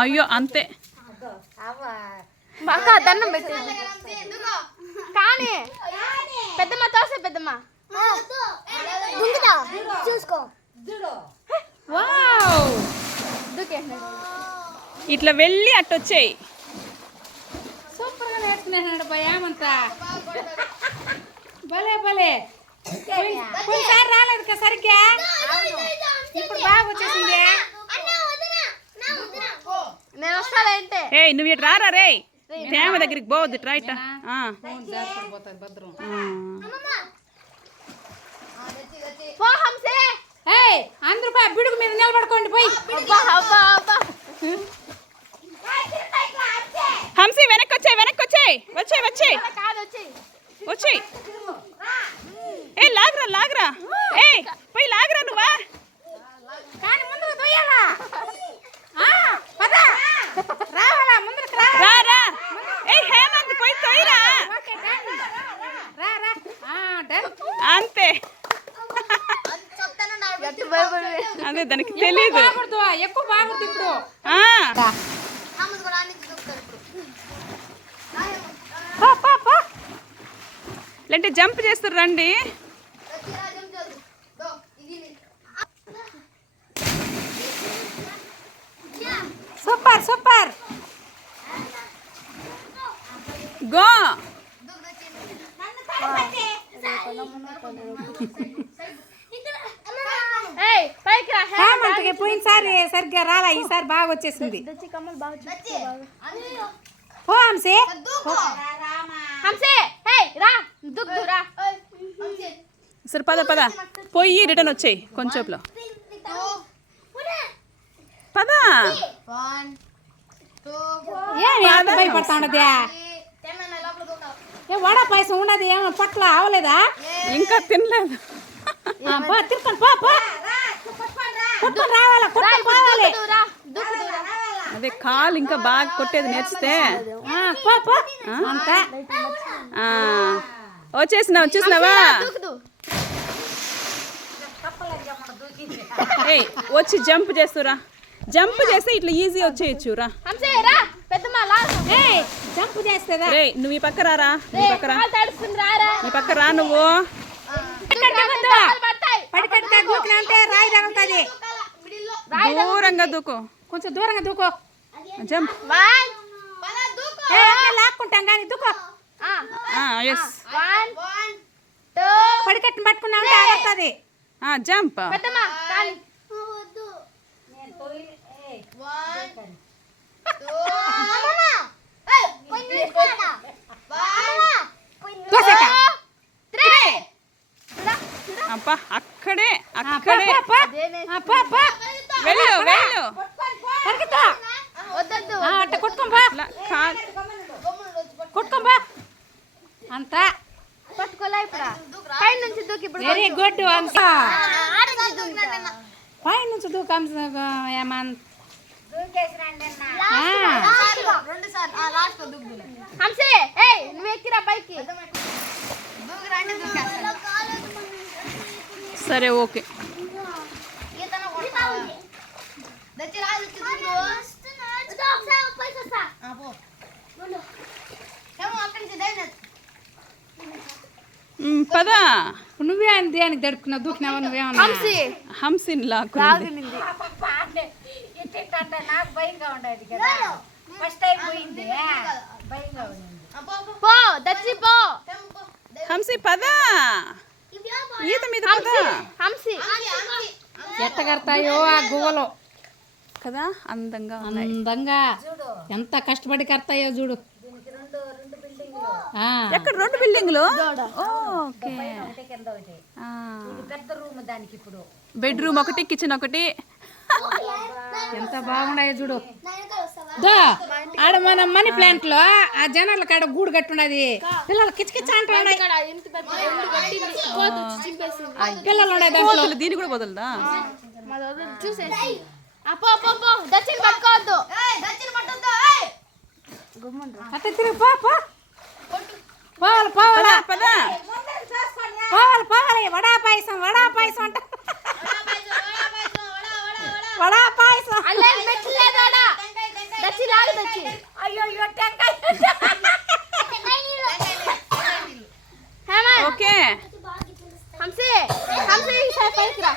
అయ్యో అంతే దండం పెట్టి కానీ పెద్దమ్మ తోసే పెద్దమ్మ చూసుకో ఇట్లా వెళ్ళి అట్టొచ్చాయి. సూపర్ గా నేర్చుకునేసినాడు భయమంతా. భలే భలే కొన్నిసారి రాలేదు కదా సరిగ్గా, ఇప్పుడు బాగా వచ్చేసింది. నేను వస్తానంటే ఏయ్ నువ్వు ఇటు రారా రే, తేమ దగ్గరికి పోవద్దు రైట్. భద్రం అందరూ పోయి బిడుగు మీద నిలబడుకోండి పోయి. హంసి వెనక్కి వచ్చాయి, వెనక్కి వచ్చాయి, వచ్చాయి వచ్చాయి వచ్చాయి. ఏ లాగరా లాగరా, ఏ పోయి లాగరా నువ్వా. కానీ ముందుకు తోయాలా, రావాలా ముందుకు రా రా. ఏ హేమంత్ పోయి తోయిరా. అంతే అదే దానికి తెలీదు. ఎక్కువ బాగుంది ఇప్పుడు. లేంటే జంప్ చేస్తారు రండి. Super super go. హేమంత్కి పోయినసారి సరిగ్గా రాలా, ఈసారి బాగా వచ్చేసింది. పో హంసే సరే పద పద పోయి రిటర్న్ వచ్చాయి కొంచెంలో పద. భయపడతా ఉండదు. ఏ వడా పాయసం ఉండదు, ఏమో పట్ల అవలేదా? ఇంకా తినలేదు. తిరుకొని రావాలా, కొట్టుకొని పోవాలి. అదే కాలు ఇంకా బాగా కొట్టేది నేర్చితే. వచ్చేసినావు వచ్చేసినావా? ఏ వచ్చి జంప్ చేస్తురా, జంప్ చేస్తే ఇట్లా ఈజీ వచ్చేయచ్చు రా. జంప్ చేస్తుందా? రే నువ్వు ఈ పక్క రారా, నీ పక్క రా, నీ పక్క రా. నువ్వు పడికట్టే దూకినంటే రాయి తగులుతుంది. దూరంగా దూకో, కొంచెం దూరంగా దూకో. జంప్ లాక్కుంటాం కానీ దూకో. పడికట్టుని పట్టుకున్నామంటే ఆడుతుంది. జంప్ అబ్బా అక్కడే అక్కడే వెళ్ళు వెళ్ళు. అట్ట కొట్టుకోబా కొట్టుకోబా అంతా పట్టుకోలే. ఇప్పుడు పై నుంచి దూకి, ఇప్పుడు వెరీ గుడ్ అంతా పై నుంచి దూకు. ఏమంత హంసే నువ్వు ఎక్కిరా పైకి. సరే ఓకే. పద. నువ్వే అని దేనికి దడుకున్నావు, దూకినావా? నువ్వేమన్నా హంసిన్ లాక్కు. నాకు భయంగా ఉండేది కదా, ఫస్ట్ టైం పోయింది, భయంగా ఉంది. పో దచ్చి పో. హంసి పద, ఈత మీద పద. హంసి ఎట్ట కడతాయో ఆ గువ్వలో కదా, అందంగా అందంగా ఎంత కష్టపడి కడతాయో చూడు. ఎక్కడ 2 బిల్డింగ్లు? ఓకే. పెద్ద రూమ్ దానికి ఇప్పుడు బెడ్రూమ్ ఒకటి, కిచెన్ ఒకటి. ఎంత బాగున్నాయో చూడు. ఆడ మన మనీ ప్లాంట్ లో ఆ జనాల కాడ గూడు కట్టున్నది, పిల్లలు కిచకిచ అంటున్నాయి. పిల్లలు ఉన్నాయి దాంట్లో. దీని కూడా వదలదా? చూసేసి దచ్చిని పట్టుకోవద్దు. అట్ట తిరిగి పోవాలి పోవాలా పోవాలి పోవాలి. వడా పాయసం అంట. వడా పాయసం అల్లే మెట్లు లేదాడా దచ్చి లాగు దచ్చి అయ్యో అయ్యో టెంకాయ హేమంత్ ఓకే హంసే హంసే ఈ సైడ్ పైకి రా